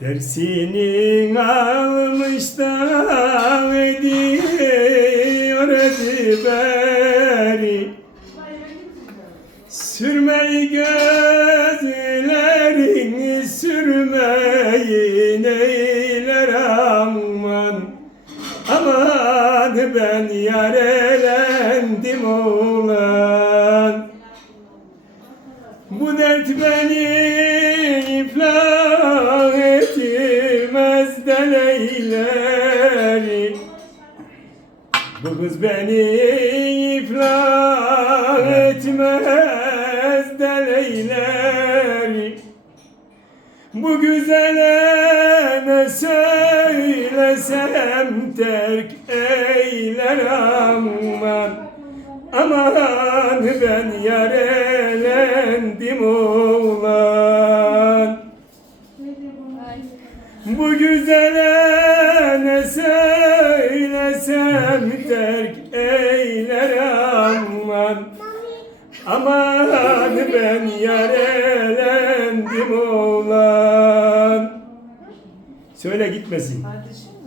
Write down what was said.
Dersinin almış da ediyor beri Sürmeyi gözlerini sürmeyin eyler aman. Aman ben yar elendim oğlan. Bu dert beni etmez de leyleri Bu kız beni iflah etmez de leyleri Bu güzele ne söylesem terk eyler aman. Aman ben yar elendim Bu güzele ne söylesem terk eyler aman. Aman ben yar elendim oğlan. Söyle gitmesin. Kardeşim